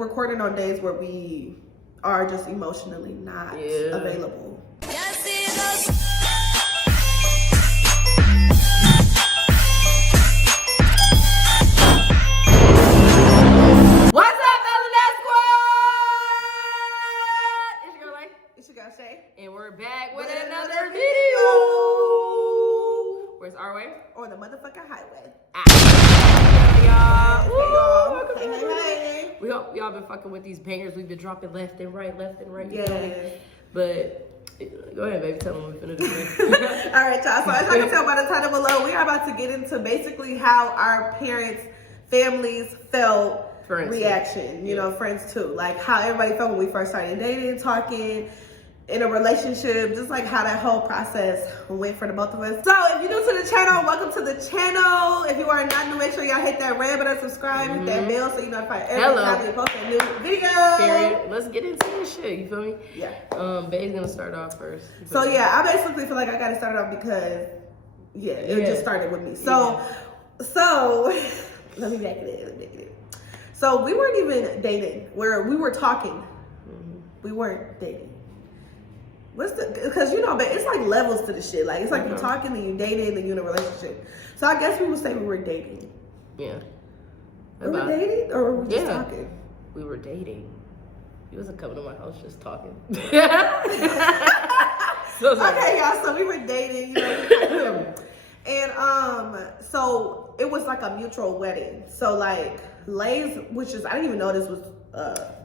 recording on days where we are just emotionally not available. What's up, VLOGMAS squad? It's your girl Lay. It's your girl Shay. And we're back with another video. Where's our way? On the motherfucking highway. Y'all. Hey, hey. We hope y'all been fucking with these bangers. We've been dropping left and right. Yeah. But go ahead, baby. Tell them what we're finna do. All right, y'all. So as y'all can tell by the title below, we are about to get into basically how our parents, families felt. Friends reaction, you know, friends too. Like how everybody felt when we first started dating, talking, in a relationship, just like how that whole process went for the both of us. So if you're new to the channel, welcome to the channel. If you are not new, make sure y'all hit that red button, subscribe, hit that bell so you notify every time we post a new video. Period. Let's get into this shit, you feel me? Yeah. Babe's gonna start off first. So yeah, I basically feel like I gotta start it off because it just started with me. So let me make it. So we weren't even dating. We were talking. We weren't dating. Because you know, but it's like levels to the shit. Like it's like you're talking, then you dating, then you're in a relationship. So I guess we would say we were dating. Yeah. We were dating, or were we just talking? We were dating. He wasn't coming to my house just talking. Okay, y'all. So we were dating, you know. And so it was like a mutual wedding. So like Lay's, which is I didn't even know this was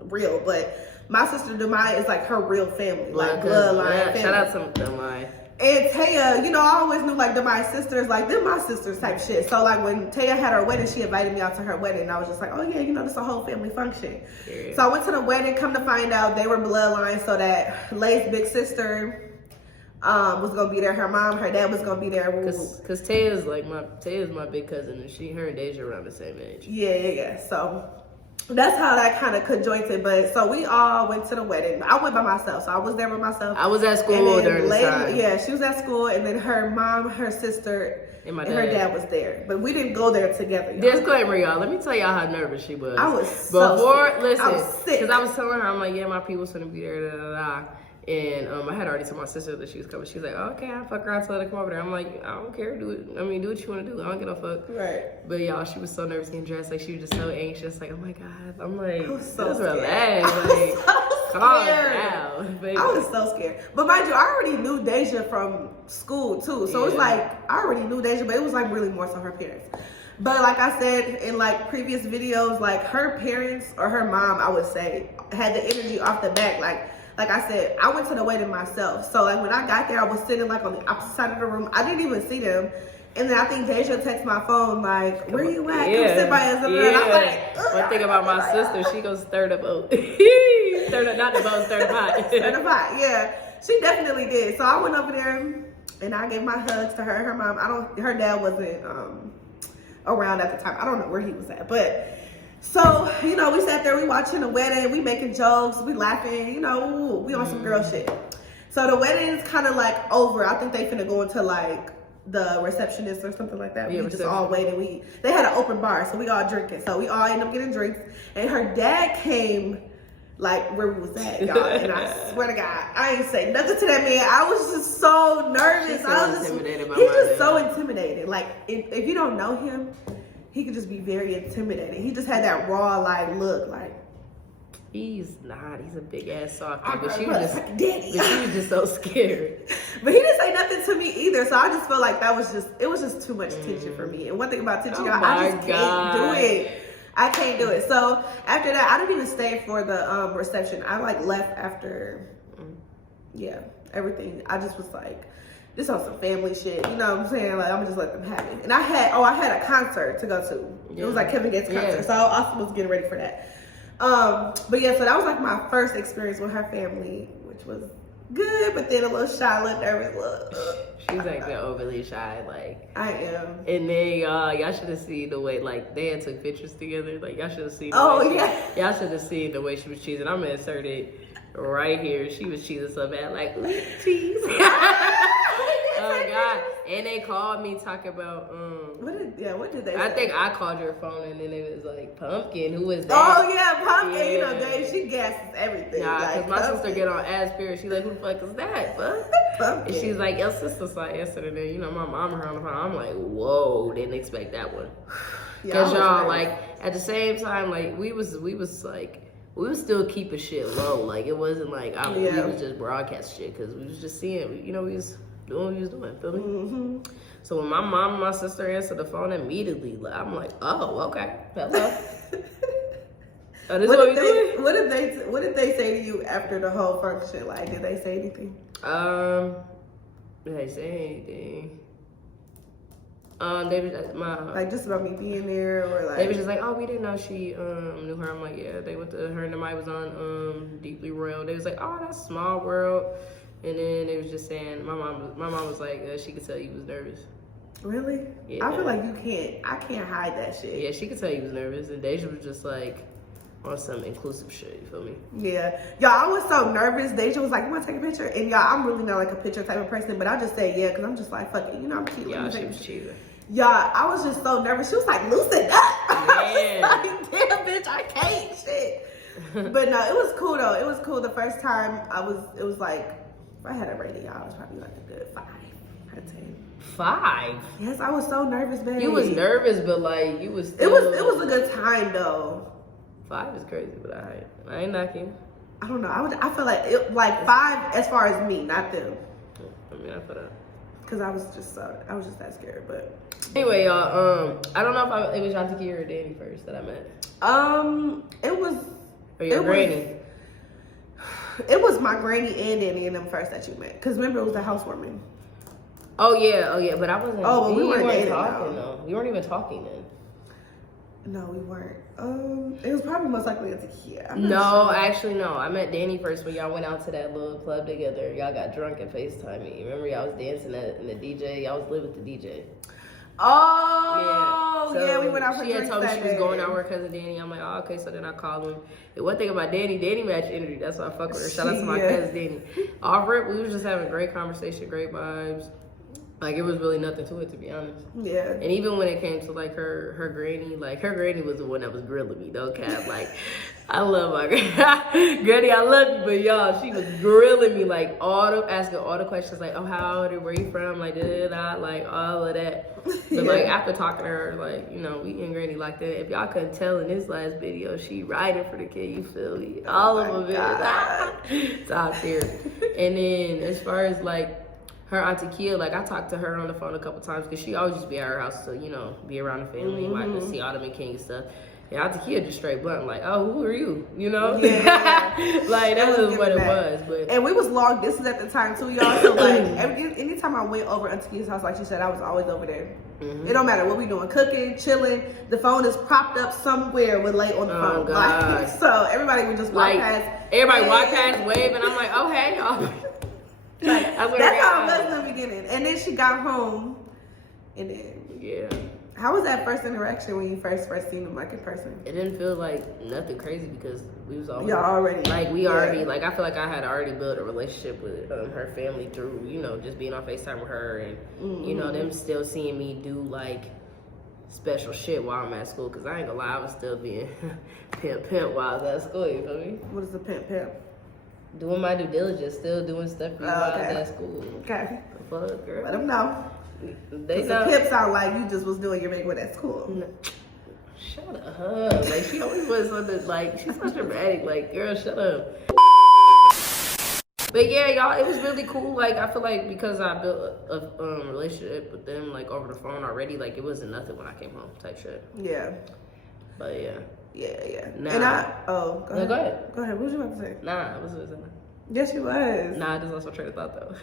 real, but my sister Demai is like her real family, like bloodline family. Shout out to Demai. And Taya, you know, I always knew like Demai's sisters, like they're my sisters type shit. So like when Taya had her wedding, she invited me out to her wedding. And I was just like, oh yeah, you know, this is a whole family function. Yeah. So I went to the wedding. Come to find out, they were bloodline. So that Lay's big sister was gonna be there. Her mom, her dad was gonna be there. Cause Taya's my big cousin, and her and Deja around the same age. Yeah. So that's how that kind of conjoined. But so we all went to the wedding. I went by myself, so I was there by myself. I was at school during the time. Yeah, she was at school, and then her mom, her sister, and her dad was there. But we didn't go there together. Disclaimer, y'all. Let me tell y'all how nervous she was. I was sick. I was sick. Because I was telling her, I'm like, yeah, my people's gonna be there, And I had already told my sister that she was coming. She's like, oh, okay, I'll fuck around till they come over there. I'm like, I don't care. Do what you want to do. I don't give a fuck. Right. But y'all, she was so nervous getting dressed. Like, she was just so anxious. Like, oh my God. I'm like, I was so just scared. relax. Like, calm down. Baby. I was so scared. But mind you, I already knew Deja from school too. So it was like, I already knew Deja, but it was like really more so her parents. But like I said in like previous videos, like her parents or her mom, I would say, had the energy off the back. Like I said, I went to the wedding myself. So like when I got there, I was sitting like on the opposite side of the room. I didn't even see them. And then I think Deja texted my phone like, where you at? Come sit by us. And I'm like, one thing about my sister, she goes stir the boat. Not the boat, stir the pot. Stir the pot, yeah. She definitely did. So I went over there and I gave my hugs to her and her mom. Her dad wasn't around at the time. I don't know where he was at, but so, you know, we sat there, we watching the wedding, we making jokes, we laughing, you know, we on some girl shit. So the wedding's kind of like over. I think they finna go into like the receptionist or something like that. We just all waiting. They had an open bar, so we all drinking. So we all ended up getting drinks. And her dad came like where we was at, y'all. And I swear to God, I ain't say nothing to that man. I was just so nervous. He was so intimidated. Like if you don't know him, he could just be very intimidating. He just had that raw like look, like he's a big ass softy, but she was just so scared. But he didn't say nothing to me either, so I just felt like it was just too much tension for me. And one thing about tension, y'all, I just can't do it. I can't do it. So after that, I didn't even stay for the reception. I like left after, everything. I just was like, this on some family shit, you know what I'm saying? Like, I'm gonna just let them have it. And I had a concert to go to. It was like Kevin Gates' concert, so I also was getting ready for that. But yeah, so that was like my first experience with her family, which was good, but then a little shy, a little nervous, She's like overly shy, like I am. And then y'all should have seen the way like they had took pictures together. Like y'all should have seen. Y'all should have seen the way she was cheesing. I'm gonna insert it right here. She was cheesing so bad, like cheese. Oh God! And they called me talking about what did they say? I think I called your phone and then it was like Pumpkin. Who was that? Oh yeah, Pumpkin. Yeah. You gas is everything. Nah, like, because my sister get on ass period. She like, who the fuck is that, bud? And she's like, your sister saw it yesterday. And then, you know, my mom and her on the phone. I'm like, whoa, didn't expect that one. Because y'all, like, at the same time, like, we was still keeping shit low. Like, it wasn't like, we was just broadcast shit. Because we was just seeing, you know, we was doing what we was doing, feel me? Mm-hmm. So when my mom and my sister answered the phone immediately, I'm like, oh, okay. Hello. Oh, this what we doing? What did they say to you after the whole function? Like, did they say anything? Did they say anything? They was like just about me being there, or like they was just like, oh, we didn't know she knew her. I'm like, yeah, they went to her and Mike was on Deeply Royal. They was like, oh, that's Small World, and then they was just saying my mom was like, she could tell you was nervous. Really? Yeah. I feel like I can't hide that shit. Yeah, she could tell you was nervous, and Deja was just like on some inclusive shit, you feel me? Yeah. Y'all, I was so nervous. Deja was like, you want to take a picture? And y'all, I'm really not like a picture type of person, but I just say yeah, because I'm just like, fuck it. You know, I'm cute. Yeah, she was cheating. Y'all, I was just so nervous. She was like, loosen up. I was like, damn, bitch, I can't. Shit. But no, it was cool, though. It was cool. The first time it was like, if I had a rating, y'all, it was probably like a good 5 out of 10. 5? Yes, I was so nervous, baby. You was nervous, but like, you was still... It was a good time, though. 5 is crazy, but I ain't knocking. I don't know. I feel like 5 as far as me, not them. I mean, I feel that. Cause I was just that scared, but anyway, y'all. I don't know if it was Yantika or Danny first that I met. It was. Or your granny. It was my granny and Danny and them first that you met. Cause remember it was the housewarming. Oh yeah. But I wasn't. Oh, but we weren't talking though. We weren't even talking then. No, we weren't. It was probably most likely a tequila. No, actually, no. I met Danny first when y'all went out to that little club together. Y'all got drunk and FaceTime me. Remember y'all was dancing in the DJ? Y'all was living with the DJ. Oh, yeah. So we went out for drinks. She had told me she was going out with her cousin Danny. I'm like, oh, okay. So then I called him. And one thing about Danny match energy. That's why I fuck with her. Shout out to my cousin Danny. Off rip, we was just having great conversation, great vibes. Like, it was really nothing to it, to be honest. Yeah. And even when it came to, like, her granny, like, her granny was the one that was grilling me, though, Cap. Like, I love my granny. Granny, I love you, but, y'all, she was grilling me, like, asking all the questions, like, oh, how old are you, where you from, like, da-da-da, like, all of that. But, like, after talking to her, like, you know, we and Granny like that. If y'all couldn't tell in this last video, she riding for the kid, you feel me? All of them is top tier. And then, as far as, like, her auntie Kia, like, I talked to her on the phone a couple times because she always used to be at her house to, you know, be around the family, and see Autumn and King and stuff. And auntie Kia just straight blunt, like, oh, who are you? You know? Yeah. Like, that was what it was. But and we was long distance at the time, too, y'all. So, like, anytime I went over auntie Kia's house, like she said, I was always over there. It don't matter what we doing, cooking, chilling. The phone is propped up somewhere with Late on the phone. God. Like, so everybody would just walk past. Everybody walk past, wave, and I'm like, oh, hey, y'all. Like, that's how it was in the beginning. And then she got home, and then how was that first interaction when you first seen them, like, in person? It didn't feel like nothing crazy because we was already already like, I feel like I had already built a relationship with her family through, you know, just being on FaceTime with her, and you know, them still seeing me do like special shit while I'm at school. Cause I ain't gonna lie, I was still being pimp while I was at school. You feel me? What is the pimp? Doing my due diligence, still doing stuff for you while I was at school. Okay. The fuck, girl. Let them know. They know. The pimp sound like you just was doing your big one at school. No. Shut up. Like, she always was something, like, she's so dramatic. Like, girl, shut up. But yeah, y'all, it was really cool. Like, I feel like because I built a relationship with them, like, over the phone already, like, it wasn't nothing when I came home type shit. Yeah. But yeah. Yeah. Nah. And go ahead. No, go ahead. Go ahead. What was you about to say? Nah, I wasn't saying that. Yes, you was. Nah, I just lost my train of thought, though.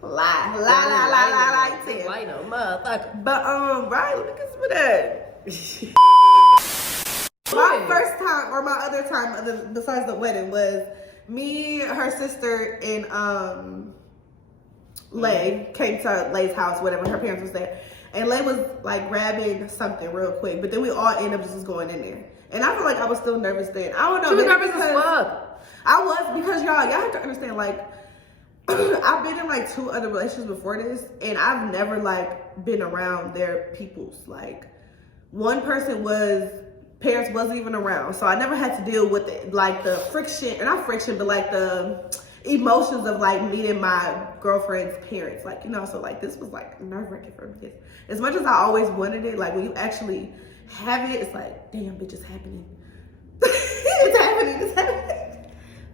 Lie, no motherfucker. But, right, let me get some of that. My first time, or my other time, besides the wedding, was me, her sister, and, Lay came to Lay's house, whatever, her parents was there. And Lay was like grabbing something real quick, but then we all ended up just going in there. And I feel like I was still nervous then. I don't know. She was nervous as fuck. I was, because y'all have to understand, like, I've been in like 2 other relationships before this, and I've never like been around their peoples. Like, one person was parents wasn't even around. So I never had to deal with it, like the friction, or not friction, but like the emotions of like meeting my girlfriend's parents. Like, you know, so like this was like nerve-wracking for me. Because as much as I always wanted it, like when you actually have it, it's like, damn, bitch, it's happening. It's happening.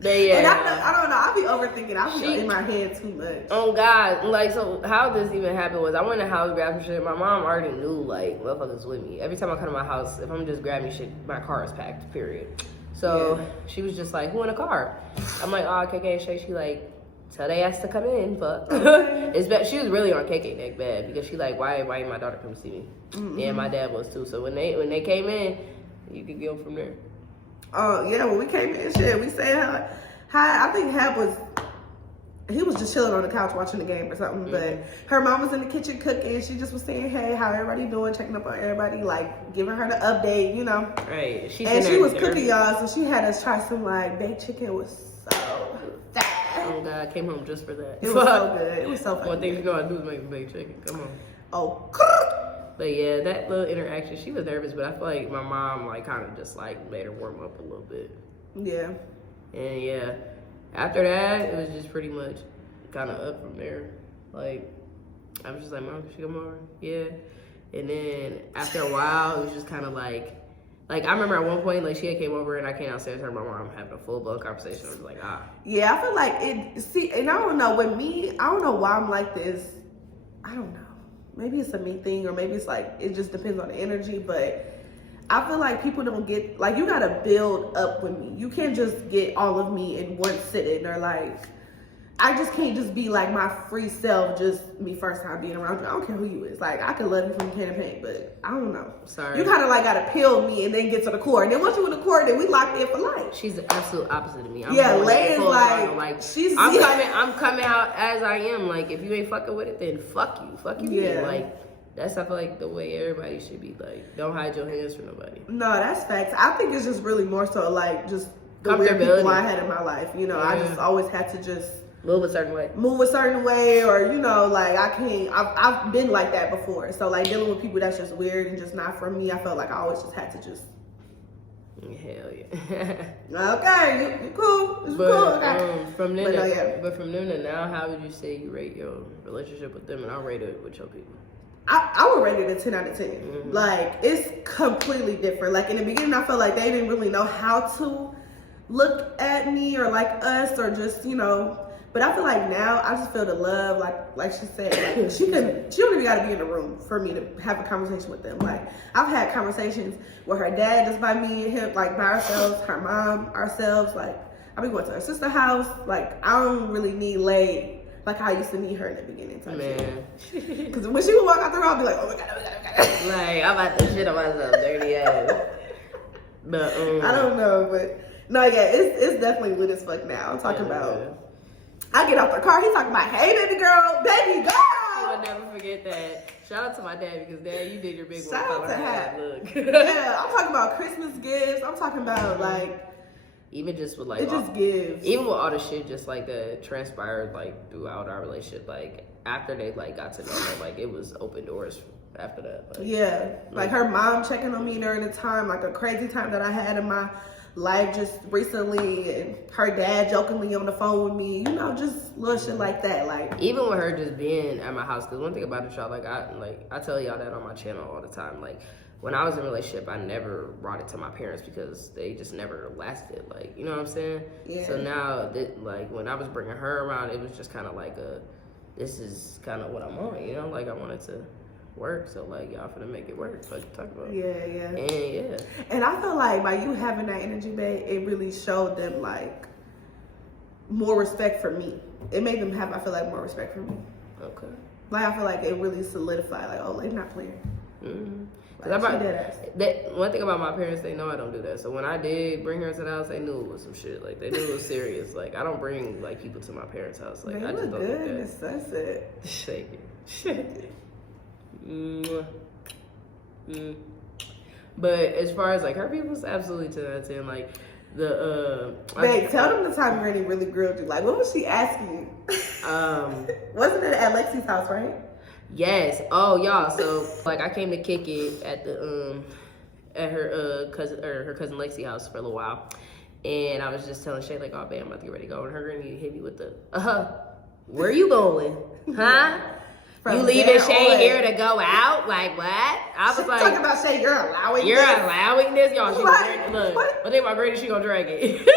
But yeah. And I don't know, I be overthinking. I be in my head too much. Oh God, like, so how this even happened was I went to the house, grabbed some shit. My mom already knew, like, motherfuckers with me. Every time I come to my house, if I'm just grabbing shit, my car is packed, period. So she was just like, who in the car? I'm like, oh, KK straight. She like, tell they ass to come in, fuck. It's bad. She was really on KK neck bad because she like, why ain't my daughter come see me? And my dad was too. So when they came in, you could go from there. Oh yeah, when we came in, shit, we said hi. I think he was just chilling on the couch watching the game or something. But her mom was in the kitchen cooking. She just was saying, hey, how everybody doing? Checking up on everybody, like giving her the update, you know. Right. And she was cooking, y'all. So she had us try some like baked chicken. It was so fat. Oh God, I came home just for that. It was so good. It was so fun. One thing you know I do is make baked chicken. Come on. Oh. But yeah, that little interaction, she was nervous, but I feel like my mom like kind of just like made her warm up a little bit. Yeah. And yeah, after that, it was just pretty much kind of up from there. Like, I was just like, Mom, can she come over? Yeah. And then after a while, it was just kind of like I remember at one point, like she had came over and I came downstairs and her mom having a full blown conversation. I was like, ah. Yeah, I feel like and I don't know, with me, I don't know why I'm like this. I don't know. Maybe it's a me thing, or maybe it's like, it just depends on the energy, but I feel like people don't get, like, you gotta build up with me. You can't just get all of me in one sitting, or like, I just can't just be like my free self, just me first time being around you. I don't care who you is. Like, I could love you from can of paint, but I don't know. Sorry. You kind of like gotta peel me and then get to the core. And then once you in the core, then we locked in for life. She's the absolute opposite of me. Lay is like I'm coming out as I am. Like, if you ain't fucking with it, then fuck you. Fuck you. Yeah. Like, that's, I feel like, the way everybody should be. Like, don't hide your hands for nobody. No, that's facts. I think it's just really more so like just the weird people I had in my life. You know, I just always had to just move a certain way, or, you know, like I've been like that before. So like dealing with people that's just weird and just not for me, I felt like I always just had to just. Hell yeah. Okay, you cool. It's cool. Okay. From then to now, how would you say you rate your relationship with them, and I'll rate it with your people? I would rate it a 10 out of 10. Like, it's completely different. Like, in the beginning, I felt like they didn't really know how to look at me or like us, or just, you know. But I feel like now I just feel the love, like she said, like she don't even gotta be in the room for me to have a conversation with them. Like, I've had conversations with her dad just by me and him, like by ourselves, her mom, ourselves. Like, I be going to her sister's house. Like, I don't really need Lay like how I used to meet her in the beginning. Man, because when she would walk out the room, I'd be like, oh my god, oh my god, oh my god. Like, I'm about to shit on myself, dirty ass. But I don't know, but no, yeah, it's definitely lit as fuck now. I'm talking about. I get out the car, he's talking about, hey, baby girl, baby girl. I will never forget that. Shout out to my dad, because Dad, you did your big one. Shout out to him. Look. Yeah, I'm talking about Christmas gifts. I'm talking about like. Even just with like. It just gives. Even with all the shit just like that transpired like throughout our relationship, like after they like got to know her, like it was open doors after that. Like, yeah, like her mom checking on me during the time, like a crazy time that I had in my life just recently, and her dad jokingly on the phone with me, you know, just little shit like that. Like, even with her just being at my house, because one thing about it, y'all, I tell y'all that on my channel all the time. Like, when I was in a relationship, I never brought it to my parents because they just never lasted. Like, you know what I'm saying? Yeah. So now, like, when I was bringing her around, it was just kind of like this is kind of what I'm on, you know? Like, I wanted to work, so like y'all finna make it work. What you talk about? Yeah. And I feel like by you having that energy, babe, it really showed them like more respect for me. It made them have, I feel like, more respect for me. Okay. Like, I feel like it really solidified, like, oh, they're not playing. Like, one thing about my parents, they know I don't do that. So when I did bring her to the house, they knew it was some shit. Like, they knew it was serious. Like, I don't bring like people to my parents' house. Like, I just don't do that. That's it. Shake it. But as far as like her people's, absolutely 10 out of 10. Like babe, tell them the time Granny really grilled you. Like, what was she asking you? Wasn't it at Lexi's house, right? Yes. Oh, y'all. So like I came to kick it at at her cousin Lexi house for a little while, and I was just telling Shay like, oh babe, I'm about to get ready to go, and her granny hit me with the where you going, huh? You leaving Shay here to go out? Like what? I was like, talking about Shay, you're allowing this, y'all. She what? Look, one thing about Granny, she gonna drag it.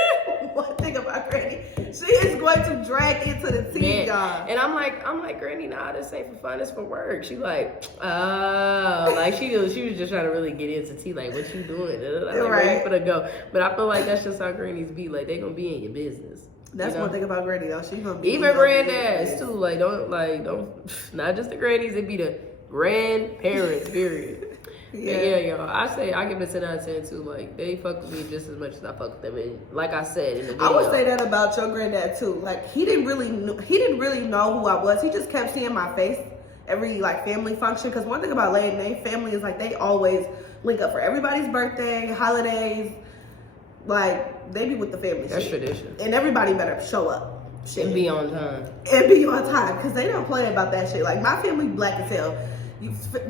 One thing about Granny, she is going to drag into the tea, y'all. And I'm like, Granny, nah, this ain't for fun, it's for work. She's like, oh, like she was just trying to really get into tea, like, what you doing? Like, where you gonna go? But I feel like that's just how grannies be, like, they gonna be in your business. That's one thing about Granny though. She gonna be even granddads too. Don't not just the grannies. It be the grandparents. Period. Yeah, y'all. I give it a 10 out of 10 too. Like they fuck with me just as much as I fuck with them. And like I said in the video, I would say that about your granddad too. Like he didn't really know who I was. He just kept seeing my face every like family function. Because one thing about Lady Nate family is like they always link up for everybody's birthday, holidays. Like they be with the family. That's tradition. And everybody better show up. Shit. And be on time. Because they don't play about that shit. Like my family black as hell.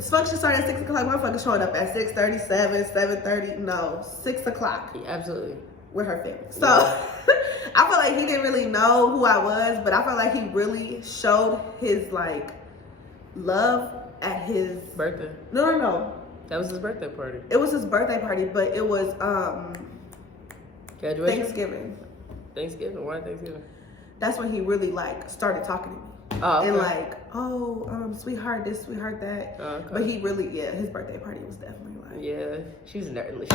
Function started at 6 o'clock. Motherfuckers showing up at 6:37, 7:30. No, 6 o'clock. Yeah, absolutely. With her family. So I feel like he didn't really know who I was, but I felt like he really showed his like love at his birthday. No. That was his birthday party. It was his birthday party, but it was graduation? Thanksgiving. Why Thanksgiving? That's when he really like started talking to me. Oh, okay. And like, sweetheart this, sweetheart that. Okay. But he really, his birthday party was definitely like. Yeah, she was nervous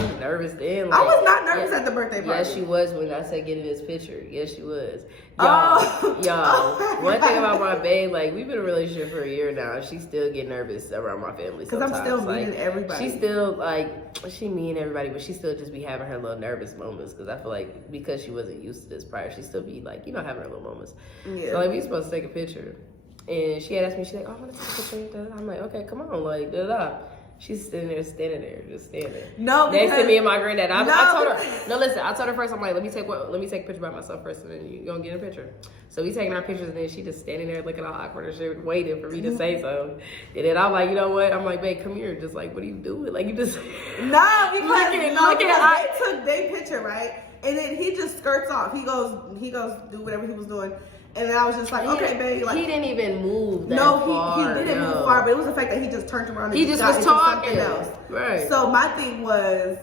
then. Like, I was not nervous at the birthday party. Yes, she was when I said get in this picture. Yes, she was. Y'all, one thing about my babe, like we've been in a relationship for a year now. She still get nervous around my family. Because I'm still meeting like, everybody. She still like she mean everybody, but she still just be having her little nervous moments. Because I feel like because she wasn't used to this prior, she still be like having her little moments. Yeah. So like we supposed to take a picture. And she had asked me, she's like, oh, I want to take a picture. I'm like, okay, come on, like, da-da. She's standing there, just standing. No, next to me and my granddad. I told her, no, listen, I told her first, I'm like, let me take a picture by myself first, and then you gonna get a picture. So we taking our pictures, and then she just standing there looking all awkward and shit, waiting for me to say something. And then I'm like, you know what? I'm like, babe, come here. Just like, what are you doing? Like, you just. No, because they took their picture, right? And then he just skirts off. He goes do whatever he was doing. And then I was just like, okay, babe. Like, he didn't even move that far. He didn't move far, but it was the fact that he just turned around and he just was talking. Else. Right. So my thing was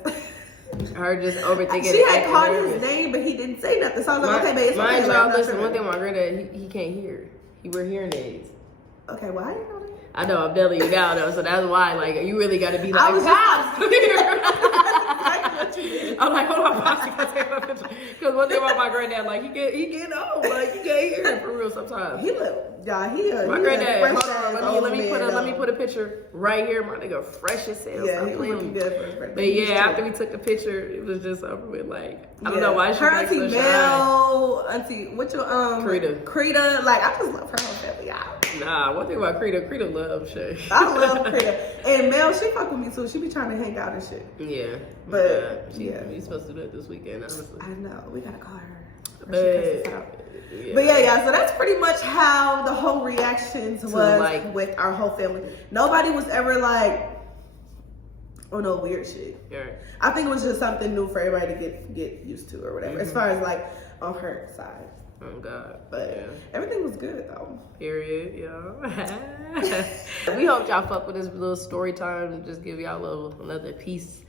her just overthinking. She had called his name, but he didn't say nothing. So I was like, okay, babe, it's okay. Y'all, listen, one thing about my granddad, he can't hear. He wear hearing aids. Okay, why well, you know that? I know, I'm telling you now, though. So that's why, like, you really got to be like, Pops! I'm like, hold on, Pops, you got to take my picture. Because one thing about my granddad, like, he getting old. Like, you can't hear him for real sometimes. My granddad, hold on, let me put a picture right here. My nigga fresh as hell. Yeah, he was looking good for his birthday. But yeah, after we took the picture, it was just over with, like, I don't know why she her auntie Mel, auntie, what's your, Krita, like, I just love her whole family, y'all. Nah, one thing about Krita love Shay. I love Krita. And Mel, she fuck with me too. She be trying to hang out and shit. Yeah. But we supposed to do that this weekend, honestly. I know. We gotta call her. But yeah, so that's pretty much how the whole reactions was like, with our whole family. Nobody was ever like, oh no, weird shit. Yeah. I think it was just something new for everybody to get used to or whatever. As far as like on her side. Oh God. But everything was good though. Period, y'all. We hope y'all fuck with this little story time and just give y'all another piece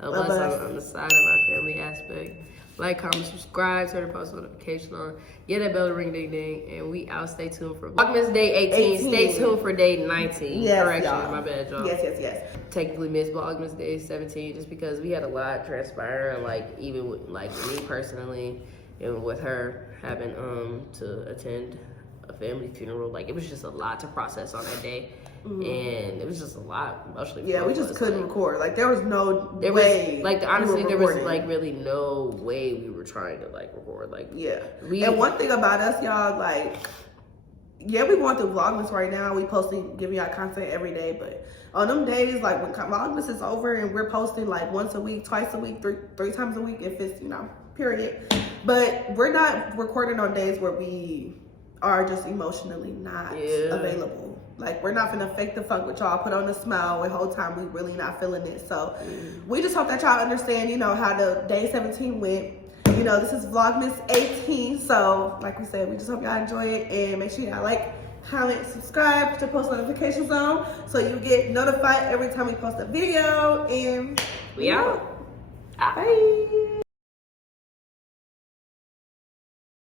of us on the side of our family aspect. Like, comment, subscribe, turn the post notification on, get that bell to ring, ding, ding, and we out. Stay tuned for Vlogmas Day 18. Stay tuned for Day 19. Yes, correction, y'all. My bad, y'all. Yes. Technically missed Vlogmas Day 17 just because we had a lot transpiring, like, even with, like, me personally, and with her having to attend a family funeral. Like, it was just a lot to process on that day. And it was just a lot emotionally. Yeah, we just couldn't record. Like, there was no way. Like, honestly, there was like really no way we were trying to like record. Like, and one thing about us, y'all, like, we going through Vlogmas right now. We posting, giving y'all content every day, but on them days, like when Vlogmas is over and we're posting like once a week, twice a week, three times a week, if it's period. But we're not recording on days where we are just emotionally not available. Like, we're not gonna fake the funk with y'all, put on a smile the whole time we really not feeling it. So we just hope that y'all understand, you know, how the day 17 went. You know, this is Vlogmas 18. So like we said, we just hope y'all enjoy it, and make sure y'all like, comment, subscribe, put your post notifications on so you get notified every time we post a video. And we out. Bye.